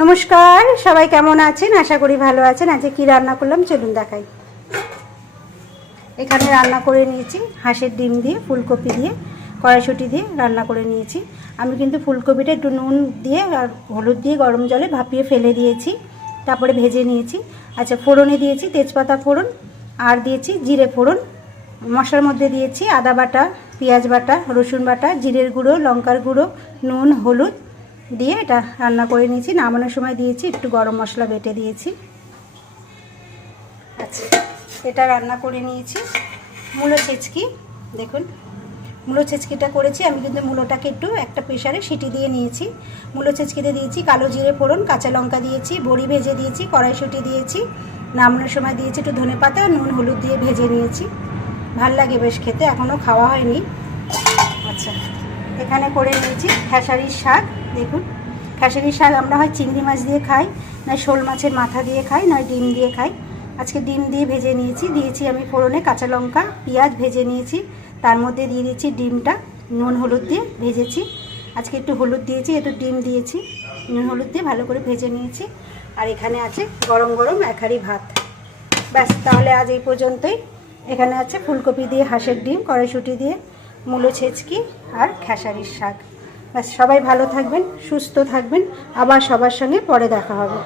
নমস্কার, সবাই কেমন আছেন? আশা করি ভালো আছেন। আজকে কি রান্না করলাম চলুন দেখাই। এখানে রান্না করে নিয়েছি হাঁসের ডিম দিয়ে, ফুলকপি দিয়ে, কড়াইশুঁটি দিয়ে রান্না করে নিয়েছি। আমি কিন্তু ফুলকপিটা একটু নুন দিয়ে আর হলুদ দিয়ে গরম জলে ভাপিয়ে ফেলে দিয়েছি, তারপরে ভেজে নিয়েছি। আচ্ছা, ফোড়নে দিয়েছি তেজপাতা ফোড়ন, আর দিয়েছি জিরে ফোড়ন। মশলার মধ্যে দিয়েছি আদা বাটা, পেঁয়াজ বাটা, রসুন বাটা, জিরের গুঁড়ো, লঙ্কার গুঁড়ো, নুন, হলুদ দিয়ে এটা রান্না করে নিয়েছি। নামানোর সময় দিয়েছি একটু গরম মশলা বেটে দিয়েছি। আচ্ছা, এটা রান্না করে নিয়েছি। মূলো ছেচকি, দেখুন মূলো ছেচকিটা করেছি আমি, কিন্তু মূলোটাকে একটু একটা প্রেশারে সিটি দিয়ে নিয়েছি। মূলো ছেচকিতে দিয়েছি কালো জিরে ফোড়ন, কাঁচা লঙ্কা দিয়েছি, বড়ি ভেজে দিয়েছি, কড়াইশুঁটি দিয়েছি। নামানোর সময় দিয়েছি একটু ধনেপাতা, নুন হলুদ দিয়ে ভেজে নিয়েছি। ভাল লাগে বেশ খেতে, এখনও খাওয়া হয়নি। আচ্ছা, এখানে করে নিয়েছি খেসারির শাক। দেখুন, খেসারির শাক আমরা হয় চিংড়ি মাছ দিয়ে খাই, নয় শোল মাছের মাথা দিয়ে খাই, নয় ডিম দিয়ে খাই। আজকে ডিম দিয়ে ভেজে নিয়েছি। দিয়েছি আমি ফোড়নে কাঁচা লঙ্কা, পেঁয়াজ ভেজে নিয়েছি, তার মধ্যে দিয়ে দিয়েছি ডিমটা, নুন হলুদ দিয়ে ভেজেছি। আজকে একটু হলুদ দিয়েছি, একটু ডিম দিয়েছি, নুন হলুদ দিয়ে ভালো করে ভেজে নিয়েছি। আর এখানে আছে গরম গরম এক হাঁড়ি ভাত। ব্যাস, তাহলে আজ এই পর্যন্তই। এখানে আছে ফুলকপি দিয়ে হাঁসের ডিম, কড়াইশুঁটি দিয়ে মূলো ছেচকি আর খেসারির শাক। ব্যাস, সবাই ভালো থাকবেন, সুস্থ থাকবেন। আবার সবার সঙ্গে পরে দেখা হবে।